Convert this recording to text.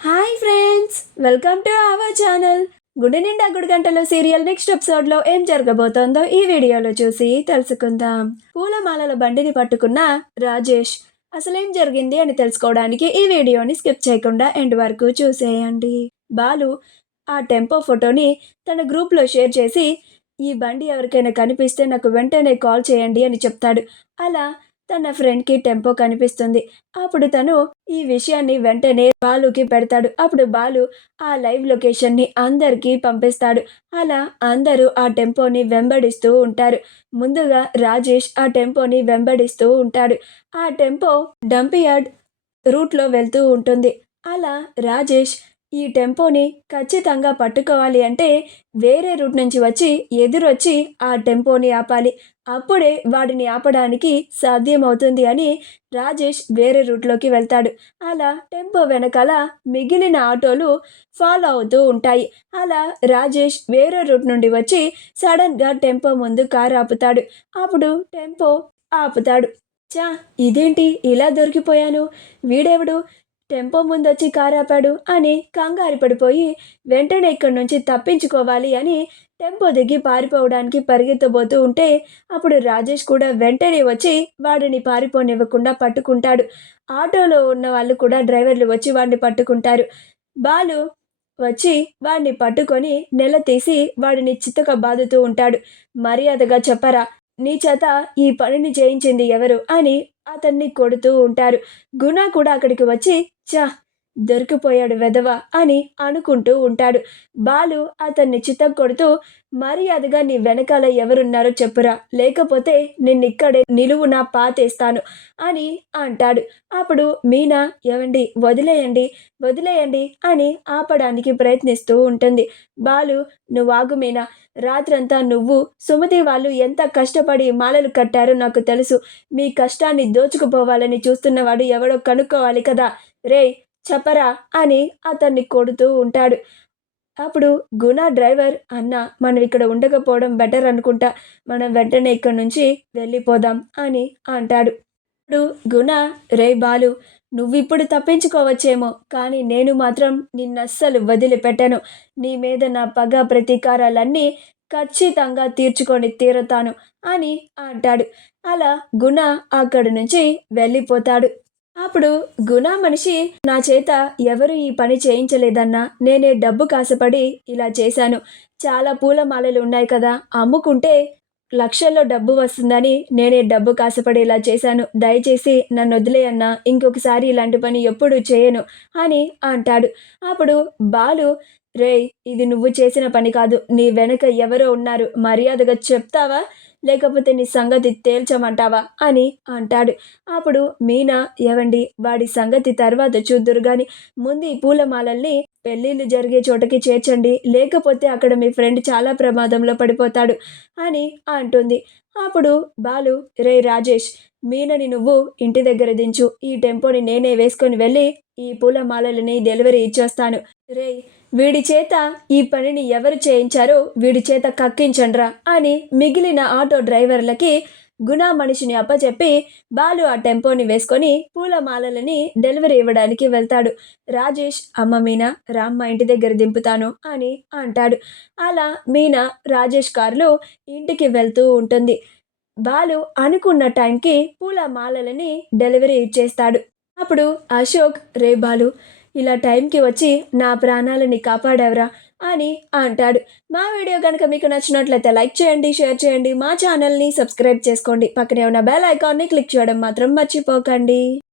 Hi friends, welcome to our channel. గుడి నిండా గుడి గంటలో సీరియల్ నెక్స్ట్ ఎపిసోడ్లో ఏం జరగబోతోందో ఈ వీడియోలో చూసి తెలుసుకుందాం. పూలమాలల బండిని పట్టుకున్న రాజేష్ అసలేం జరిగింది అని తెలుసుకోవడానికి ఈ వీడియోని స్కిప్ చేయకుండా ఎండ్ వరకు చూసేయండి. బాలు ఆ టెంపో ఫోటోని తన గ్రూప్లో షేర్ చేసి ఈ బండి ఎవరికైనా కనిపిస్తే నాకు వెంటనే కాల్ చేయండి అని చెప్తాడు. అలా తన ఫ్రెండ్కి టెంపో కనిపిస్తుంది. అప్పుడు తను ఈ విషయాన్ని వెంటనే బాలుకి పెడతాడు. అప్పుడు బాలు ఆ లైవ్ లొకేషన్ని అందరికీ పంపిస్తాడు. అలా అందరూ ఆ టెంపోని వెంబడిస్తూ ఉంటారు. ముందుగా రాజేష్ ఆ టెంపోని వెంబడిస్తూ ఉంటాడు. ఆ టెంపో డంపియార్డ్ రూట్లో వెళ్తూ ఉంటుంది. అలా రాజేష్ ఈ టెంపోని ఖచ్చితంగా పట్టుకోవాలి అంటే వేరే రూట్ నుంచి వచ్చి ఎదురొచ్చి ఆ టెంపోని ఆపాలి. అప్పుడే వాడిని ఆపడానికి సాధ్యమవుతుంది అని రాజేష్ వేరే రూట్లోకి వెళ్తాడు. అలా టెంపో వెనకాల మిగిలిన ఆటోలు ఫాలో అవుతూ ఉంటాయి. అలా రాజేష్ వేరే రూట్ నుండి వచ్చి సడన్గా టెంపో ముందు కారు ఆపుతాడు. అప్పుడు టెంపో ఆపుతాడు. చా, ఇదేంటి ఇలా దొరికిపోయాను, వీడెవడు టెంపో ముందొచ్చి కారాపాడు అని కంగారు పడిపోయి వెంటనే ఇక్కడి నుంచి తప్పించుకోవాలి అని టెంపో దిగి పారిపోవడానికి పరిగెత్తబోతూ ఉంటే అప్పుడు రాజేష్ కూడా వెంటనే వచ్చి వాడిని పారిపోనివ్వకుండా పట్టుకుంటాడు. ఆటోలో ఉన్న వాళ్ళు కూడా డ్రైవర్లు వచ్చి వాడిని పట్టుకుంటారు. బాలు వచ్చి వాడిని పట్టుకొని నెల తీసి వాడిని చితక బాదుతూ ఉంటాడు. మర్యాదగా చెప్పరా, నీ చేత ఈ పనిని చేయించింది ఎవరు అని అతన్ని కొడుతూ ఉంటారు. గుణ కూడా అక్కడికి వచ్చి చా, దొరికిపోయాడు వెధవ అని అనుకుంటూ ఉంటాడు. బాలు అతన్ని చితక్కొడుతూ మర్యాదగా నీ వెనకాల ఎవరున్నారో చెప్పురా, లేకపోతే నిన్నిక్కడే నిలువునా పాతేస్తాను అని అంటాడు. అప్పుడు మీనా ఏవండి వదిలేయండి వదిలేయండి అని ఆపడానికి ప్రయత్నిస్తూ ఉంటుంది. బాలు నువ్వాగు మీనా, రాత్రంతా నువ్వు సుమతి వాళ్ళు ఎంత కష్టపడి మాలలు కట్టారో నాకు తెలుసు. మీ కష్టాన్ని దోచుకుపోవాలని చూస్తున్నవాడు ఎవడో కనుక్కోవాలి కదా, రేయ్ చెప్పరా అని అతన్ని కొడుతూ ఉంటాడు. అప్పుడు గుణ డ్రైవర్ అన్న మనం ఇక్కడ ఉండకపోవడం బెటర్ అనుకుంటా, మనం వెంటనే ఇక్కడ నుంచి వెళ్ళిపోదాం అని అంటాడు. ఇప్పుడు గుణ రే బాలు, నువ్విప్పుడు తప్పించుకోవచ్చేమో కానీ నేను మాత్రం నిన్నస్సలు వదిలిపెట్టను. నీ మీద నా పగ ప్రతీకారాలన్నీ ఖచ్చితంగా తీర్చుకొని తీరతాను అని అంటాడు. అలా గుణ అక్కడి నుంచి వెళ్ళిపోతాడు. అప్పుడు గుణ మనిషి నా చేత ఎవరు ఈ పని చేయించలేదన్నా, నేనే డబ్బు కాసపడి ఇలా చేశాను. చాలా పూలమాలలు ఉన్నాయి కదా, అమ్ముకుంటే లక్షల్లో డబ్బు వస్తుందని నేనే డబ్బు కాసపడి ఇలా చేశాను. దయచేసి నన్ను వదిలేయన్నా, ఇంకొకసారి ఇలాంటి పని ఎప్పుడు చేయను అని అంటాడు. అప్పుడు బాలు రేయ్, ఇది నువ్వు చేసిన పని కాదు, నీ వెనక ఎవరో ఉన్నారు, మర్యాదగా చెప్తావా లేకపోతే నీ సంగతి తేల్చమంటావా అని అంటాడు. అప్పుడు మీనా ఏవండి వాడి సంగతి తర్వాత చూద్దురు గాని ముందు ఈ పూలమాలల్ని పెళ్ళిళ్ళు జరిగే చోటకి చేర్చండి, లేకపోతే అక్కడ మీ ఫ్రెండ్ చాలా ప్రమాదంలో పడిపోతాడు అని అంటుంది. అప్పుడు బాలు రే రాజేష్, మీనని నువ్వు ఇంటి దగ్గర దించు, ఈ టెంపోని నేనే వేసుకొని వెళ్ళి ఈ పూలమాలలని డెలివరీ ఇచ్చేస్తాను. రే, వీడి చేత ఈ పనిని ఎవరు చేయించారో వీడి చేత కక్కించండ్రా అని మిగిలిన ఆటో డ్రైవర్లకి గుణ మనిషిని అప్పచెప్పి బాలు ఆ టెంపోని వేసుకొని పూలమాలలని డెలివరీ ఇవ్వడానికి వెళ్తాడు. రాజేష్ అమ్మ మీనా రామ్మ ఇంటి దగ్గర దింపుతాను అని అంటాడు. అలా మీనా రాజేష్ కారులో ఇంటికి వెళ్తూ ఉంటుంది. బాలు అనుకున్న టైంకి పూలమాలలని డెలివరీ ఇచ్చేస్తాడు. అప్పుడు అశోక్ రే బాలు, ఇలా టైంకి వచ్చి నా ప్రాణాలని కాపాడావురా అని అంటాడు. మా వీడియో కనుక మీకు నచ్చినట్లయితే లైక్ చేయండి, షేర్ చేయండి, మా ఛానల్ని సబ్స్క్రైబ్ చేసుకోండి, పక్కనే ఉన్న బెల్ ఐకాన్ని క్లిక్ చేయడం మాత్రం మర్చిపోకండి.